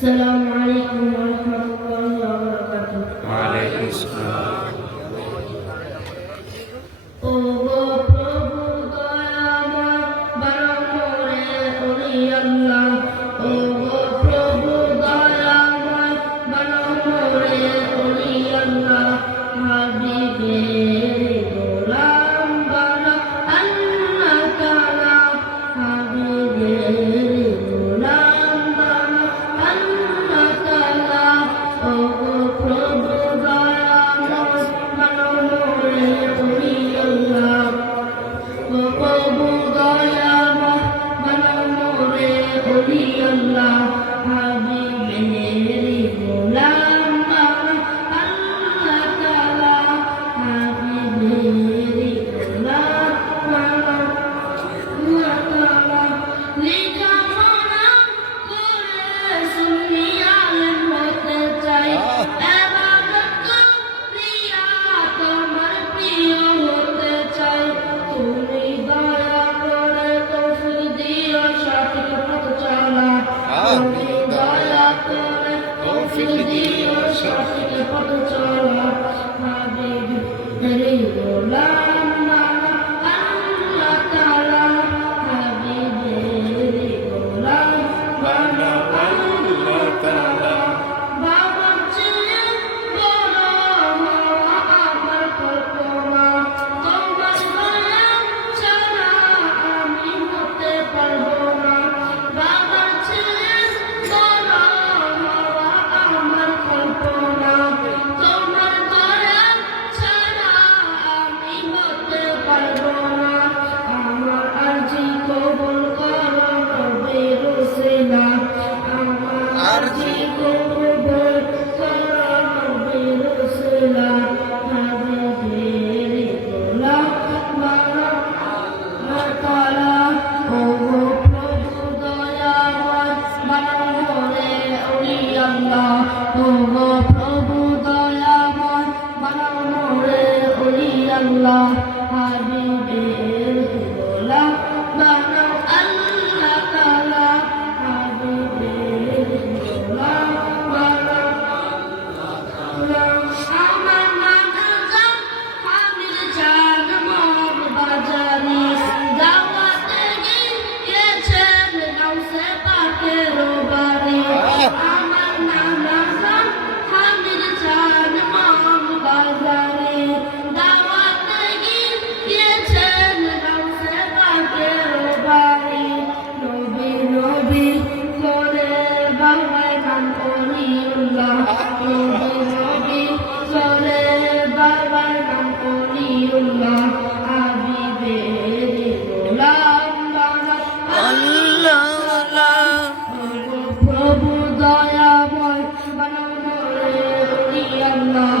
السلام عليكم ورحمة الله وبركاته. وعليكم السلام. ও গো প্রভু দয়াময় বরমরে ওলি আল্লাহ, ও গো প্রভু দয়াময় বরমরে ওলি আল্লাহ, হাবিবের গোলাম বলো আল্লাহ তাআলা, হাবিবের গোলাম বলো আল্লাহ তাআলা, ও গো প্রভু দয়াময় বরমরে ওলি আল্লাহ, ও প্রভু দয়াময় বরমরে ওলি আল্লাহ, হাবিবের গোলাম বলো আল্লাহ তাআলা, হাবিবের গোলাম বলো আল্লাহ তাআলা। লেখাপড়া করে সুন্নি আলেম হতে চাই, ইবাদত করিয়া তোমার প্রিয় হতে চাই। তুমি দয়া করে তৌফিক দিও সঠিক পথ চলা, তুমি দয়া করে তৌফিক দিও সঠিক পথ চলা, হাবিবের গোলাম বলো আল্লাহ তাআলা, হাবিবের গোলাম বলো আল্লাহ তাআলা। বাবার চেয়ে বড় হওয়া আমার কল্পনা, তোমার দয়া ছাড়া আমি হতে পারবো না। বাবার চেয়ে বড় হওয়া আমার কল্পনা, তোমার দয়া ছাড়া আমি হতে পারবো না। আমার আরজি কবুল করো নবীর উসিলা, আমার আরজি কবুল করো নবীর উসিলা, হাবিবের গোলাম বলো আল্লাহ তাআলা। ও গো প্রভু দয়াময় বরমরে ওলি আল্লাহ, ও গো প্রভু দয়াময় বরমরে ওলি আল্লাহ, হাবিবের গোলাম বলো আল্লাহ তাআলা, হাবিবের গোলাম বলো আল্লাহ তাআলা। আমার নানা জান হামিদ জান মগ বাজারি, দাওয়াতে গিয়েছেন গাউসে পাকের বাড়ি। আমার নানা জান হামিদ জান মগ বাজারি, দাওয়াতে গিয়েছেন গাউসে পাকের বাড়ি। নবী নবী করে বাবাই নাম অলিউল্লাহ, নবী নবী করে বাবাই নাম অলিউল্লাহ, হাবিবের গোলাম বলো আল্লাহ তাআলা। ও গো প্রভু দয়াময় বরমরে ওলি আল্লাহ,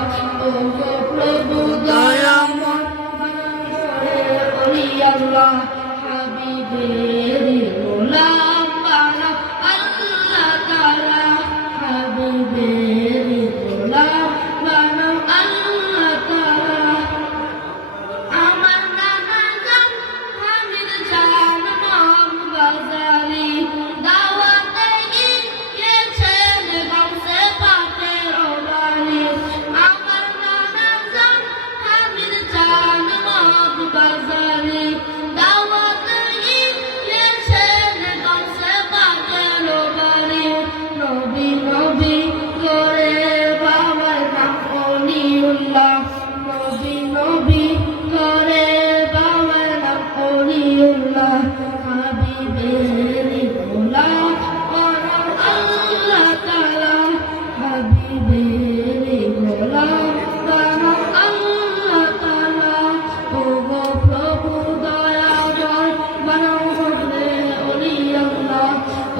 ও গো প্রভু দয়াময় বরমরে ওলি আল্লাহ, হাবিবের গোলাম বলো আল্লাহ তাআলা, হাবিবের গোলাম বলো আল্লাহ তাআলা। আমার নানা জান হামিদ জান মগ বাজারি, দাওয়াতে গিয়েছেন গাউসে পাকের বাড়ি। আমার নানা জান হামিদ জান মগ বাজারি, দাওয়াতে গিয়েছেন গাউসে পাকের বাড়ি। নবী নবী করে বাবার নাম অলিউল্লাহ, নবী নবী করে বাবার নাম অলিউল্লাহ, হাবিবের গোলাম বলো আল্লাহ তাআলা, হাবিবের গোলাম বলো আল্লাহ তাআলা। ও গো প্রভু দয়াময় বরমরে ওলি আল্লাহ,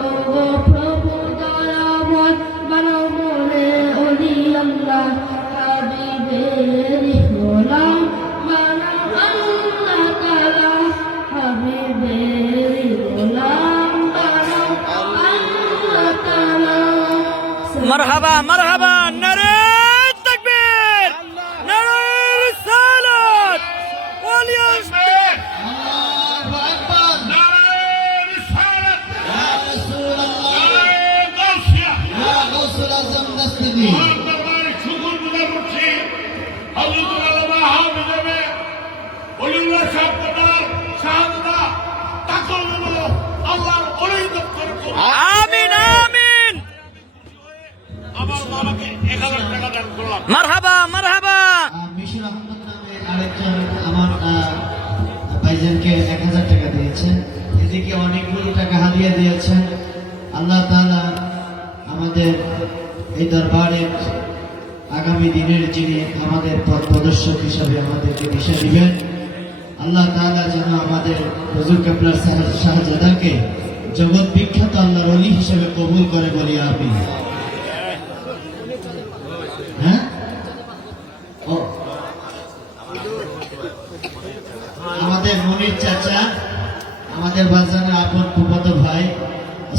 ও গো প্রভু দয়াময় বরমরে ওলি আল্লাহ, হাবিবের গোলাম বলো আল্লাহ তাআলা, হাবিবের গোলাম বলো আল্লাহ তাআলা। মারহাবা মারহাবা, নারে তাকবীর, নারে রিসালাত, ওলিয়া আল্লাহু আকবার, নারে রিসালাত, ইয়া রাসূলুল্লাহ, নারে গাউসিয়া, আমিন। মহান দরবারে শুকর গুজার করছি হযরতুল আল্লামা হাফিজে ওলিউল্লাহ সাহেব কবর শাহাদা তাকল বলো আল্লাহর ওলি দপ্তর আমিন আমিন। আমার বাবাকে 1000 টাকা দান করলাম। মারহাবা মারহাবা। মিশুর আহমদ নামে আরেকজন আমার ভাইজানকে 1000 টাকা দিয়েছেন। এদিকে অনেকগুলো টাকা হাদিয়া দিয়েছেন। আল্লাহ তাআলা আমাদের এই দরবারের আগামী দিনের যিনি আমাদের পথ প্রদর্শক হিসাবে আমাদেরকে দিশা দিবেন, আল্লাহ তাআলা যেন আমাদের হুজুর কেবলার শাহজাদাকে জগৎ বিখ্যাত আল্লাহর ওলি হিসেবে কবুল করে বলি আমিন। হ্যাঁ, ও আমাদের মনির চাচা, আমাদের বাজানের আপন ফুফাতো ভাই,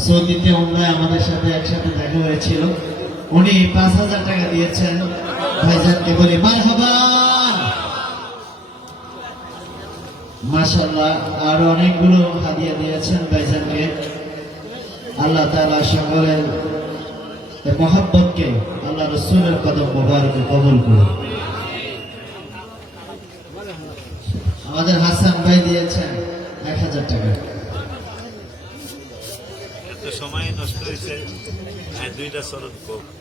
সৌদিতে উমরায় আমাদের সাথে একসাথে দেখা হয়েছিল। উনি 5000 টাকা দিয়েছেন ভাইজানকে, বলি মারহাবা। মাশাআল্লাহ, আরো অনেকগুলো হাদিয়া দিয়েছেন ভাইজানকে। আল্লাহ তাআলা সকলের মহব্বতকে আল্লাহ রাসূলের কদম মোবারকে কবুল করুন। আমাদের হাসান ভাই দিয়েছেন 1000 টাকা। সময় নষ্ট হয়েছে, দুইটা শরৎ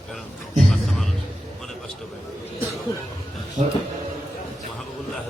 কারণ বাচ্চা মানুষ মনে কষ্ট পায়। মাহবুবুল্লাহ